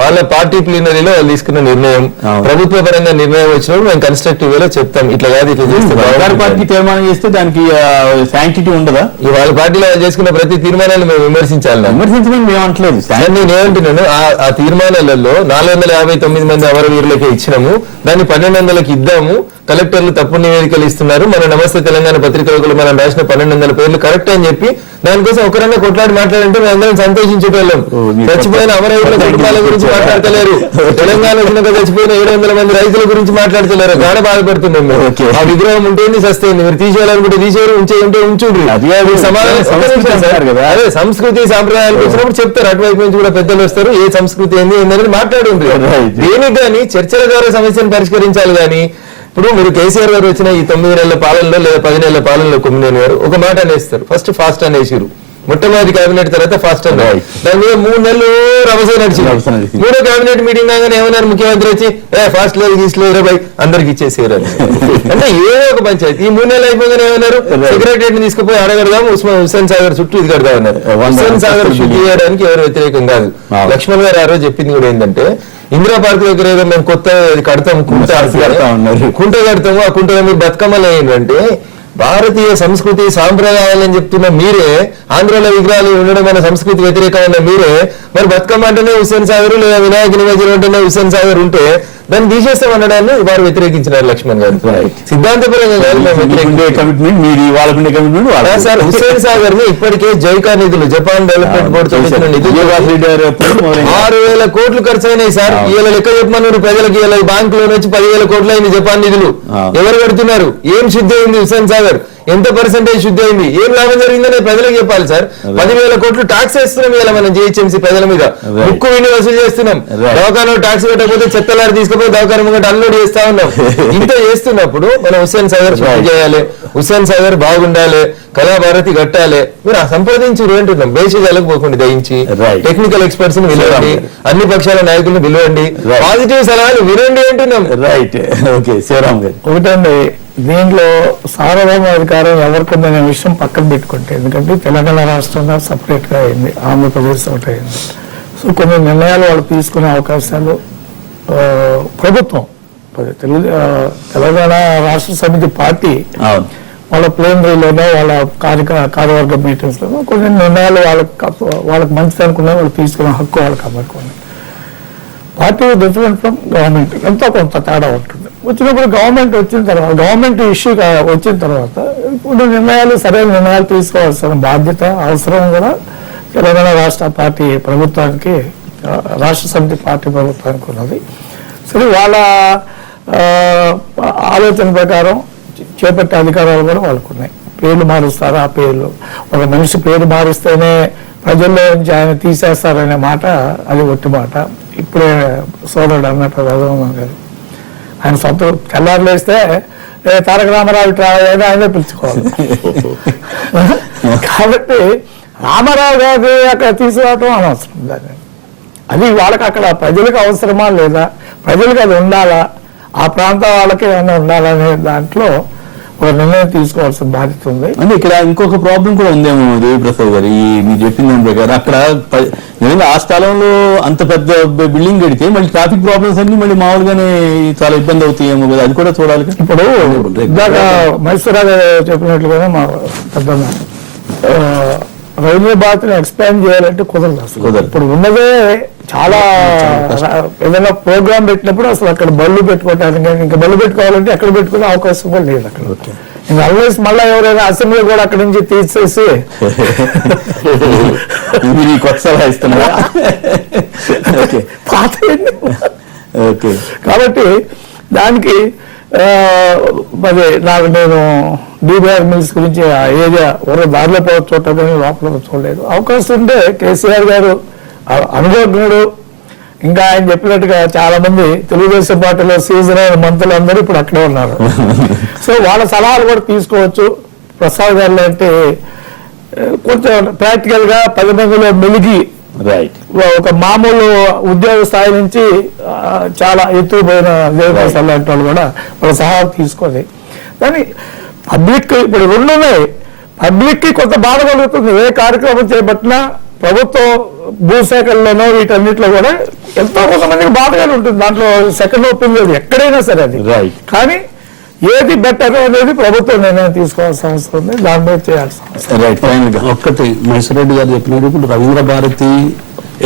వాళ్ళ పార్టీ ప్లీనరీలో వాళ్ళు తీసుకున్న నిర్ణయం, ప్రభుత్వ పరంగా నిర్ణయం వచ్చినప్పుడు మేము కన్స్ట్రక్టివ్ వేలో చెప్తాం, ఇట్లా కాదు ఇట్లా చేస్తాం. పార్టీ తీర్మానం చేస్తే దానికి శాంక్టిటీ ఉండదా? వాళ్ళ పార్టీలో చేసుకున్న ప్రతి తీర్మానాన్ని మేము విమర్శించాలి. విమర్శించడం మేము అంటలేదు. నేను ఏమంటున్నాను, ఆ తీర్మానాలలో 459 మంది అమరవీరులకే ఇచ్చినాము, దాన్ని 1200కి ఇద్దాము, కలెక్టర్లు తప్పుడు నివేదికలు ఇస్తున్నారు, మన నమస్తే తెలంగాణ పత్రికలు మనం రాసిన 1200 పేర్లు కరెక్ట్ అని చెప్పి దానికోసం ఒకరన్నా కొట్లాడి మాట్లాడంటే మేము అందరం సంతోషించేటోళ్ళం. చచ్చిపోయిన అమరవీరుల కుటుంబాల గురించి మాట్లాడతలేరు, తెలంగాణ వచ్చినాక చచ్చిపోయిన 700 మంది రైతుల గురించి మాట్లాడతలేరు, గాఢ బాధపడుతున్నాం మేము. ఆ విగ్రహం ఉంటేంది సస్తేంది, మీరు తీసేయాలనుకుంటే తీసేయరు, ఉంటే ఉంచుండ్రి. అదే సంస్కృతి సాంప్రదాయాలకు వచ్చినప్పుడు చెప్తారు, అటువైపు నుంచి కూడా పెద్దలు వస్తారు, ఏ సంస్కృతి ఏంది ఏందనేది మాట్లాడుండ్రి. దేనికి కానీ చర్చల ద్వారా సమస్యను పరిష్కరించాలి. కానీ ఇప్పుడు మీరు కేసీఆర్ గారు వచ్చిన ఈ 9 నెలల పాలనలో లేదా 10 నెలల పాలనలో కొమ్మినేని గారు ఒక మాట అనేస్తారు, ఫస్ట్ ఫాస్ట్ అనేసిరు, మొట్టమొదటి కేబినెట్ తర్వాత ఫాస్ట్ అన్నారు, దాని మీద 3 నెలలు రభస నడిచింది. 3వ కేబినెట్ మీటింగ్ కాగానే ఏమన్నారు ముఖ్యమంత్రి వచ్చి ఫాస్ట్ లేదు గీస్లో 20 అందరికి ఇచ్చేసారు. అంటే ఏదో ఒక పంచాయతీ ఈ 3 నెలలు అయిపోగానే ఏమన్నారు, సెక్రటరియట్ తీసుకుపోయి అడగడదాం, హుస్సేన్ సాగర్ చుట్టూ ఇది కడదాం అన్నారు. హుస్సేన్ సాగర్ చుట్టూ చేయడానికి ఎవరు వ్యతిరేకం కాదు. లక్ష్మణ్ గారు ఆ రోజు చెప్పింది కూడా ఏంటంటే, ఇందిరా పార్క్ దగ్గర ఏదో మేము కొత్త కడతాం, కుంట కడతాము, ఆ కుంటలో మీరు బతుకమ్మలు ఏంటంటే భారతీయ సంస్కృతి సాంప్రదాయాలని చెప్తున్న మీరే, ఆంధ్రలో విగ్రహాలు ఉండడం మన సంస్కృతి వ్యతిరేకమైన మీరే, మరి బతుకమ్మ అంటేనే హుస్సేన్ సాగర్ లేదా వినాయక నిమజ్జనం అంటేనే హుస్సేన్ సాగర్ ఉంటే దాన్ని తీసేస్తామనడాన్ని వారు వ్యతిరేకించినారు లక్ష్మణ్ గారు. సిద్ధాంతపరంగా కాదు సార్. హుస్సేన్ సాగర్ ని ఇప్పటికే జైకా నిధులు, జపాన్ డెవలప్మెంట్ బోర్డు నిధులు 6,000 కోట్లు ఖర్చు అయినాయి సార్. ఇలా లెక్క చెప్పమన్నారు ప్రజలకు, ఇలా బ్యాంకులో నుంచి 10,000 కోట్లు అయింది జపాన్ నిధులు. ఎవరు కడుతున్నారు? ఏం సిద్ధి అయింది హుస్సేన్ సాగర్? ఎంత పర్సెంటేజ్ శుద్ధి అయింది, ఏం లాభం జరిగిందనే ప్రజలకు చెప్పాలి సార్. 10,000 కోట్లు ట్యాక్స్ వేస్తున్నాం ఇలా మనం జిహెచ్ఎంసీ ప్రజల మీద, ముక్కు విని వసూలు చేస్తున్నాం. దవాఖాన ట్యాక్స్ కట్టకపోతే చెత్తలారి తీసుకుపోయి దవాఖాన ముంగట అన్లోడ్ చేస్తా ఉన్నాం. ఇంత చేస్తున్నప్పుడు మనం హుస్సేన్ సాగర్ పూర్తి చేయాలి, హుస్సేన్ సాగర్ బాగుండాలి, కళాభారతి కట్టాలి. మీరు ఆ సంప్రదించి అంటున్నాం, బేసిజాలకు పోకుండా దయించి టెక్నికల్ ఎక్స్పర్ట్స్ ని పిలవండి, అన్ని పక్షాల నాయకులను పిలవండి, పాజిటివ్ సలహాలు వినండి అంటున్నాం. Right, okay. శివరామ్ గారు, ఒకటండి, దీంట్లో సార్వభౌమ అధికారం ఎవరికుందనే విషయం పక్కన పెట్టుకుంటే, ఎందుకంటే తెలంగాణ రాష్ట్రంగా సపరేట్ గా అయింది, ఆంధ్రప్రదేశ్ ఒకటి అయింది. సో కొన్ని నిర్ణయాలు వాళ్ళు తీసుకునే అవకాశాలు ప్రభుత్వం తెలంగాణ రాష్ట్ర సమితి పార్టీ వాళ్ళ ప్లేనరీలోనో వాళ్ళ కార్యవర్గ మీటింగ్స్ లోనో కొన్ని నిర్ణయాలు వాళ్ళకి మంచిది అనుకున్నా వాళ్ళు తీసుకునే హక్కు వాళ్ళకి అమ్మకున్నాయి. పార్టీ డిఫరెంట్ ఫ్రమ్ గవర్నమెంట్, ఎంతో కొంత తేడా ఉంటుంది. వచ్చినప్పుడు గవర్నమెంట్ వచ్చిన తర్వాత, గవర్నమెంట్ ఇష్యూ వచ్చిన తర్వాత కొన్ని నిర్ణయాలు, సరైన నిర్ణయాలు తీసుకోవాల్సిన బాధ్యత, అవసరం కూడా తెలంగాణ రాష్ట్ర పార్టీ ప్రభుత్వానికి, రాష్ట్ర సమితి పార్టీ ప్రభుత్వానికి ఉన్నది. సరే, వాళ్ళ ఆలోచన ప్రకారం చేపట్టే అధికారాలు కూడా వాళ్ళకు ఉన్నాయి. పేర్లు మారుస్తారు, ఆ పేర్లు ఒక మనిషి పేరు మారుస్తేనే ప్రజల్లో నుంచి ఆయన తీసేస్తారనే మాట అది ఒట్టి మాట. ఇప్పుడే సోదరుడు అన్నట్టు రఘురామన్ గారు ఆయన సొంత తెల్లారులు వేస్తే తారక రామారావు ఆయనే పిలుచుకోవాలి. కాబట్టి రామారావు గారి అక్కడ తీసుకురావటం అనవసరం. దాన్ని అది వాళ్ళకి అక్కడ ప్రజలకు అవసరమా లేదా, ప్రజలకు అది ఉండాలా, ఆ ప్రాంతం వాళ్ళకి ఏమైనా ఉండాలనే దాంట్లో ఒక నిర్ణయం తీసుకోవాల్సిన బాధ్యత ఉంది. అంటే ఇక్కడ ఇంకొక ప్రాబ్లం కూడా ఉందేమో దేవిప్రసాద్ గారు, ఈ మీరు చెప్పిన దాని ప్రకారం అక్కడ నిజంగా ఆ స్థలంలో అంత పెద్ద బిల్డింగ్ కడితే మళ్ళీ ట్రాఫిక్ ప్రాబ్లమ్స్ అన్ని మళ్ళీ మామూలుగానే చాలా ఇబ్బంది అవుతాయేమో కదా, అది కూడా చూడాలి. ఇప్పుడు ఇందాక మైసూరాగా చెప్పినట్లుగానే మా పెద్ద రైల్వే బాత్ని ఎక్స్పాండ్ చేయాలంటే కుదరదు అసలు. ఇప్పుడు ఉన్నదే చాలా, ఏదైనా ప్రోగ్రామ్ పెట్టినప్పుడు అసలు అక్కడ బళ్ళు పెట్టుకోవటానికి, ఇంకా బళ్ళు పెట్టుకోవాలంటే ఎక్కడ పెట్టుకునే అవకాశం కూడా లేదు అక్కడ. ఇంకా అన్లెస్ మళ్ళీ ఎవరైనా అసెంబ్లీ కూడా అక్కడి నుంచి తీసేసి కొత్త సలహా ఇస్తున్నా. కాబట్టి దానికి మరి నాకు నేను DBR మిల్స్ గురించి ఆ ఏరియా ఎవరో దారిలో చూడటం లోపల చూడలేదు. అవకాశం ఉంటే కేసీఆర్ గారు అనుభవజ్ఞుడు, ఇంకా ఆయన చెప్పినట్టుగా చాలా మంది తెలుగుదేశం పార్టీలో సీజన్ అయిన మంత్రులు అందరూ ఇప్పుడు అక్కడే ఉన్నారు. సో వాళ్ళ సలహాలు కూడా తీసుకోవచ్చు. ప్రసాద్ గారు అంటే కొంచెం ప్రాక్టికల్ గా 10 మందిలో మెలిగి ఒక మామూలు ఉద్యోగ స్థాయి నుంచి చాలా ఎత్తుకుపోయిన దేవదాసాలు లాంటి వాళ్ళు కూడా వాళ్ళ సహాయం తీసుకొని, కానీ పబ్లిక్ ఇప్పుడు రెండు ఉన్నాయి. పబ్లిక్ కి కొంత బాధ కలుగుతుంది. ఏ కార్యక్రమం చేపట్టినా ప్రభుత్వం భూసేకరణలోనో వీటన్నిటిలో కూడా ఎంతో కొంతమందికి బాధగానే ఉంటుంది. దాంట్లో సెకండ్ ఒపీనియన్ ఎక్కడైనా సరే అది. కానీ ఏది బెటర్ అనేది ప్రభుత్వం నిర్ణయం తీసుకోవాల్సిన అవసరం ఉంది, దాని మీద చేయాల్సిన అవసరం. ఒక్కటి మైసరెడ్డి గారు చెప్పినట్టు ఇప్పుడు రవీంద్ర భారతి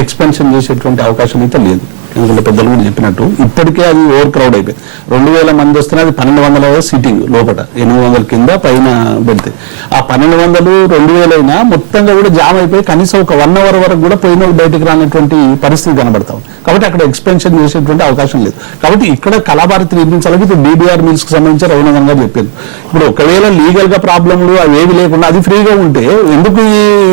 ఎక్స్పెన్షన్ చేసేటువంటి అవకాశం అయితే లేదు. ఎందుకంటే పెద్దలు కూడా చెప్పినట్టు ఇప్పటికే అది ఓవర్ క్రౌడ్ అయిపోయింది. 2,000 మంది వస్తున్నా అది 1,200 సీటింగ్ లోపల, 800 కింద పైన పెడితే ఆ 1,200 2,000 అయినా మొత్తంగా కూడా జామ్ అయిపోయి కనీసం ఒక 1 అవర్ వరకు కూడా పోయిన బయటకు రానటువంటి పరిస్థితి కనబడతాం. కాబట్టి అక్కడ ఎక్స్పెన్షన్ చేసేటువంటి అవకాశం లేదు. కాబట్టి ఇక్కడ కళాభారతి నిర్మించాలని ఇప్పుడు DBR మిల్స్ కి సంబంధించి రఘునందన్ గారు చెప్పారు. ఇప్పుడు ఒకవేళ లీగల్ గా ప్రాబ్లంలు అవి ఏవి లేకుండా అది ఫ్రీగా ఉంటే ఎందుకు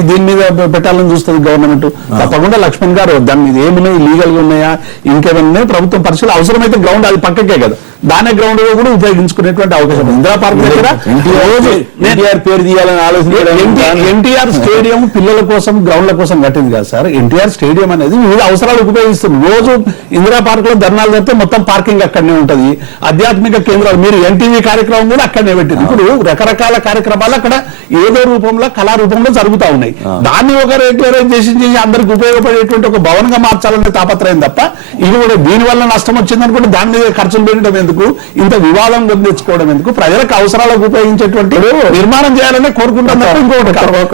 దీని మీద పెట్టాలని చూస్తుంది గవర్నమెంట్? తప్పకుండా లక్ష్మణ్ గారు దాని మీద ఏమున్నాయి, లీగల్ గా ఉన్నాయా, ఇంకేమన్నా ప్రభుత్వం పరిశీలన, అవసరమైతే గ్రౌండ్ అది పక్కకే కదా, దానే గ్రౌండ్ గా కూడా ఉపయోగించుకునేటువంటి అవకాశం. ఇందిరా పార్క్ దగ్గర పేరు తీయాలని ఆలోచన. ఎన్టీఆర్ స్టేడియం పిల్లల కోసం గ్రౌండ్ల కోసం కట్టింది కదా సార్. ఎన్టీఆర్ స్టేడియం అనేది వివిధ అవసరాలకు ఉపయోగిస్తుంది. రోజు ఇందిరా పార్క్ లో ధర్నాలు జరిగితే మొత్తం పార్కింగ్ అక్కడనే ఉంటది. ఆధ్యాత్మిక కేంద్రాలు, మీరు ఎన్టీవీ కార్యక్రమం కూడా అక్కడనే పెట్టింది. ఇప్పుడు రకరకాల కార్యక్రమాలు అక్కడ ఏదో రూపంలో కళా రూపంలో జరుగుతా ఉన్నాయి. దాన్ని ఒక రెగ్యులరైజేషన్ చేసి అందరికి ఉపయోగపడేటువంటి ఒక భవనంగా మార్చాలనే తాపత్రయం తప్ప ఇది కూడా దీనివల్ల నష్టం వచ్చిందనుకుంటే దాని మీద ఖర్చులు పెట్టడం ఎందుకు, ఇంత వివాదం తెచ్చుకోవడం ఎందుకు? ప్రజలకు అవసరాలకు ఉపయోగించేటువంటి నిర్మాణం చేయాలని కోరుకుంటాం తప్ప ఇంకోటి.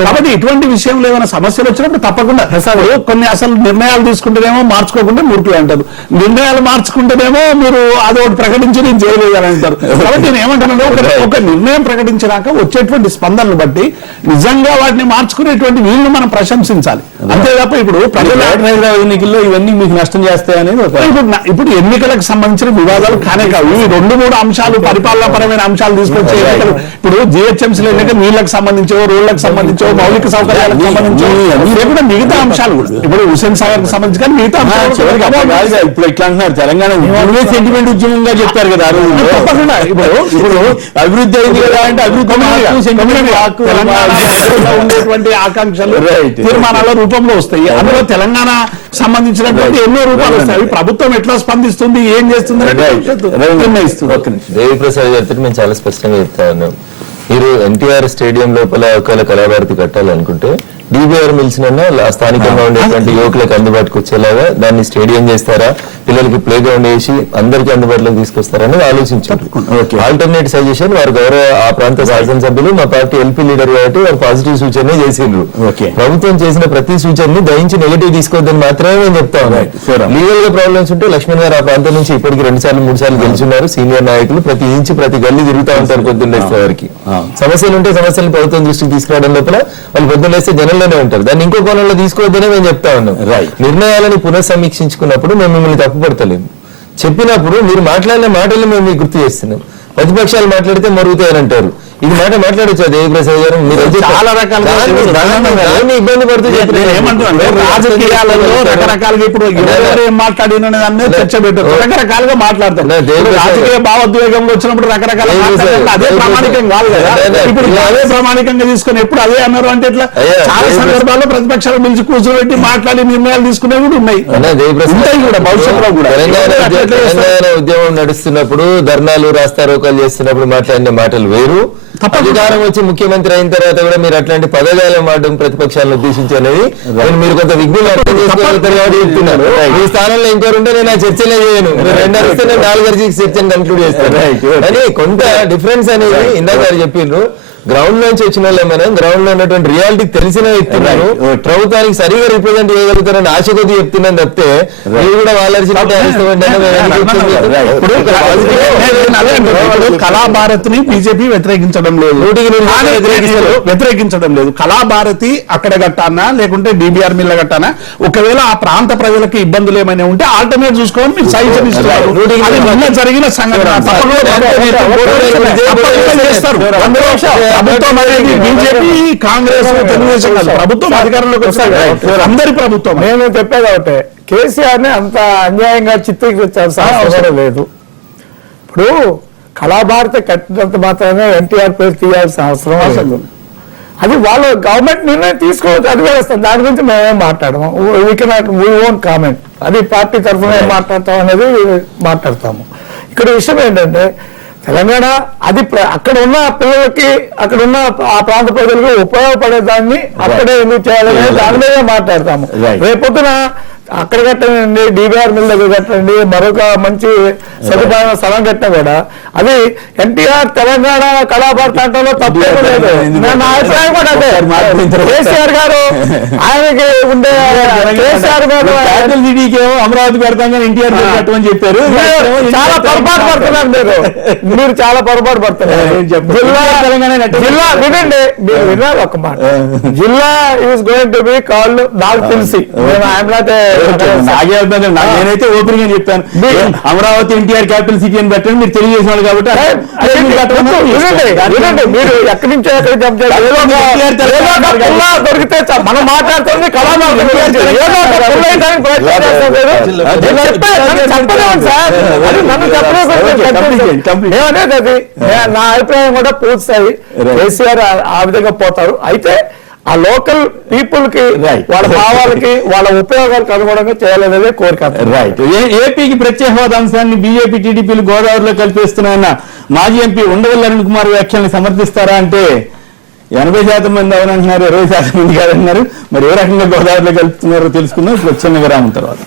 కాబట్టి ఇటువంటి విషయంలో ఏమైనా సమస్యలు వచ్చినప్పుడు తప్పకుండా కొన్ని అసలు నిర్ణయాలు తీసుకుంటేనేమో మార్చుకోకుండా మూర్ఖులు అంటారు, నిర్ణయాలు మార్చుకుంటేనేమో మీరు అదొకటి ప్రకటించి నేను చేయలేదు అని అంటారు. కాబట్టి నేను ఏమంటానంటే ఒక నిర్ణయం ప్రకటించినాక వచ్చేటువంటి స్పందనలు బట్టి నిజంగా వాటిని మార్చుకునేటువంటి వీళ్ళని మనం ప్రశంసించాలి. అంతే తప్ప ఇప్పుడు హైదరాబాద్ ఎన్నికల్లో ఇవన్నీ మీకు నష్టం చేస్తాయనేది ఇప్పుడు ఎన్నికలకు సంబంధించిన వివాదాలు కానే కాదు. ఈ 2-3 అంశాలు పరిపాలనా పరమైన అంశాలు తీసుకొచ్చే ఎన్నికలు ఇప్పుడు జిహెచ్ఎంసీలో ఎన్నికలు నీళ్లకు సంబంధించో రోడ్లకు సంబంధించో మౌలిక సౌకర్యాలకు సంబంధించో లేకుండా మిగతా అంశాలు ఇప్పుడు హుస్సేన్ సాగర్ కి సంబంధించి కానీ మిగతా అంశాలు ఇప్పుడు ఇట్లా అంటున్నారు తెలంగాణ సెంటిమెంట్ ఉద్యమంగా చెప్పారు కదా ఆ రోజు. తప్పకుండా ఇప్పుడు అభివృద్ధి అయింది కదా అంటే అభివృద్ధి తెలంగాణ ఉండేటువంటి ఆకాంక్షలు తీర్మానాల రూపంలో వస్తాయి. అందులో తెలంగాణ సంబంధించినటువంటి ఎన్నో రూపాలు వస్తాయి. అవి ప్రభుత్వం ఎట్లా స్పందిస్తుంది, ఏం చేస్తుంది నిర్ణయిస్తుంది. దేవిప్రసాద్ గారితో మేము చాలా స్పష్టంగా చెప్తా ఉన్నాం. మీరు ఎన్టీఆర్ స్టేడియం లోపల ఒకవేళ కళాభారతి కట్టాలనుకుంటే డిబిఆర్ మిల్స్ నన్నా స్థానికంగా ఉండేటువంటి యువకులకు అందుబాటుకు వచ్చేలాగా దాన్ని స్టేడియం చేస్తారా, పిల్లలకి ప్లే గ్రౌండ్ వేసి అందరికీ అందుబాటులోకి తీసుకొస్తారని ఆలోచించారు. ఆల్టర్నేట్ సజెషన్ వారు గౌరవ ఆ ప్రాంత శాసనసభ్యులు మా పార్టీ ఎల్పీ లీడర్ కాబట్టి వారు పాజిటివ్ సూచన చేసిండ్రు. ప్రభుత్వం చేసిన ప్రతి సూచనని దయించి నెగిటివ్ తీసుకోవద్దని మాత్రమే నేను చెప్తా ఉన్నాను. లీగల్ గా ప్రాబ్లమ్స్ ఉంటే లక్ష్మణ్ గారు ఆ ప్రాంతం నుంచి ఇప్పటికి 2-3 సార్లు గెలుచున్నారు. సీనియర్ నాయకులు ప్రతి ఇంచు ప్రతి గల్లీ తిరుగుతూ ఉంటారు పొద్దున్నేస్తే వారికి. సమస్యలు ఉంటే సమస్యలను ప్రభుత్వం దృష్టికి తీసుకురావడం లోపల వాళ్ళు పొద్దున్నేస్తే జనంలోనే ఉంటారు. దాన్ని ఇంకో కోణంలో తీసుకోవద్దనే మేము చెప్తా ఉన్నాం. నిర్ణయాలను పునఃసమీక్షించుకున్నప్పుడు మేము మిమ్మల్ని తప్పుపడతలేము. చెప్పినప్పుడు మీరు మాట్లాడిన మాటలు మేము మీకు గుర్తు చేస్తున్నాం. ప్రతిపక్షాలు మాట్లాడితే మరుగుతాయని అంటారు. ఇది మాట్లాడొచ్చు దేవిప్రసాద్ గారు. మీరు చాలా రకాలుగా ఇబ్బంది పడుతూ ఏమంటున్నాను, రాజకీయాలలో రకరకాలుగా ఇప్పుడు ఏం మాట్లాడిన దాన్ని చర్చ పెట్టారు. రకరకాలుగా మాట్లాడతారు. రాజకీయ భావోద్వేగంలో వచ్చినప్పుడు రకరకాల అదే ప్రామాణికం కాదు కదా. ఇప్పుడు అదే ప్రామాణికంగా తీసుకుని ఎప్పుడు అదే అన్నారు అంటే ఎట్లా? చాలా సందర్భాల్లో ప్రతిపక్షాలు పిలిచి కూర్చోబెట్టి మాట్లాడి నిర్ణయాలు తీసుకునేవి కూడా ఉన్నాయి. కూడా భవిష్యత్తులో కూడా తెలంగాణ ఉద్యమం నడుస్తున్నప్పుడు ధర్నాలు రాస్తారోకాలు చేస్తున్నప్పుడు మాట్లాడిన మాటలు వేరు. అధికారం వచ్చి ముఖ్యమంత్రి అయిన తర్వాత కూడా మీరు అట్లాంటి పదజాలం వాడడం ప్రతిపక్షాలను ఉద్దేశించి అనేది మీరు కొంత విఘ్నులు అర్థం చేసుకోగలుగుతారు కాబట్టి చెప్తున్నారు. ఈ స్థానంలో ఇంకోరు ఉంటే నేను ఆ చర్చలే చేయను. 2 అరిస్తే నేను 4 అరిచి చర్చను కన్క్లూడ్ చేస్తాను. కానీ కొంత డిఫరెన్స్ అనేది ఇందాక చెప్పిండ్రు. గ్రౌండ్ నుంచి వచ్చిన వాళ్ళే మనం గ్రౌండ్ లో ఉన్నటువంటి రియాలిటీ తెలిసిన వ్యక్తున్నారు. ప్రభుత్వానికి సరిగా రిప్రజెంట్ చేయగలుగుతారని ఆశ కొద్ది చెప్తున్నాను తప్పితే మీరు కూడా వాళ్ళ కళాభారతిని బీజేపీ వ్యతిరేకించడం లేదు. కళాభారతి అక్కడ కట్టానా లేకుంటే డిబిఆర్ మిల్ల కట్టానా, ఒకవేళ ఆ ప్రాంత ప్రజలకు ఇబ్బందులు ఏమైనా ఉంటే ఆల్టర్నేట్ చూసుకోవాలి మీరు సజెషన్ ఇస్తున్నారు. జరిగిన సంఘటన చేస్తారు. ప్రభుత్వం అనేది బీజేపీ కాంగ్రెస్ తెలుగుదేశం కాదు, ప్రభుత్వం అధికారంలోకి వస్తారు. అందరి ప్రభుత్వం. నేను చెప్పేది ఒకటే, కేసీఆర్ ని అంత అన్యాయంగా చిత్రీకరించాల్సిన అవసరం లేదు. ఇప్పుడు కళాభారతి కట్టినంత మాత్రమే ఎన్టీఆర్ పేరు తీయాల్సిన అవసరం అసలు అది వాళ్ళు గవర్నమెంట్ నిర్ణయం తీసుకోవచ్చు. అది వేస్తాం, దాని గురించి మేమేం మాట్లాడము. We own comment. అది పార్టీ తరఫున ఏం మాట్లాడతాం అనేది మాట్లాడతాము. ఇక్కడ విషయం ఏంటంటే తెలంగాణ అది అక్కడ ఉన్న పిల్లలకి అక్కడ ఉన్న ఆ ప్రాంత ప్రజలకు ఉపయోగపడే దాన్ని అక్కడే ఎందుకు చేయాలనే దాని మీద మాట్లాడతాము. రేపొద్దున అక్కడ కట్టండి, డిబిఆర్ మిల్ దగ్గర కట్టండి, మరొక మంచి సదుపాయం స్థలం కట్టినా కూడా అది ఎన్టీఆర్ తెలంగాణ కళాభారతి అంటలో తప్పే లేదు. నా అభిప్రాయం కూడా అదే. కేసీఆర్ గారు ఆయనకి ఉండే కేసీఆర్ గారు అమరావతి పెడతాం కానీ ఎన్టీఆర్ కట్టమని చెప్పారు. చాలా పొరపాటు పడుతున్నారు మీరు చాలా పొరపాటు పడుతున్నారు. జిల్లా వినండి, మీరు విన్నారు ఒక మాట. జిల్లా is going to be called, నాకు తెలిసి నేనైతే ఓపెన్ గా చెప్పాను అమరావతి ఎన్టీఆర్ క్యాపిటల్ సిటీ అని పెట్టండి, మీరు తెలియజేసిన వాళ్ళు కాబట్టి మీరు ఎక్కడి నుంచో దొరికితే మనం మాట్లాడుతుంది ఏమనేది నా అభిప్రాయం కూడా పూర్తి కేసీఆర్ ఆ విధంగా పోతారు. అయితే ఆ లోకల్ పీపుల్ కి వాళ్ళ భావాలకి వాళ్ళ ఉపయోగాలకు అనుగుణంగా చేయాలనేదే కోరిక. రైట్. ఏపీకి ప్రత్యేక హోదా అంశాన్ని బీజేపీ టీడీపీలు గోదావరిలో కల్పిస్తున్నాయన్న మాజీ ఎంపీ ఉండవల్లి అరుణ్ కుమార్ వ్యాఖ్యల్ని సమర్థిస్తారా అంటే 80% మంది అవునంటున్నారు, 20% మంది కాదంటున్నారు. మరి ఏ రకంగా గోదావరిలో కలుపుతున్నారో తెలుసుకుందాం ఇప్పుడు చిన్న విరామం తర్వాత.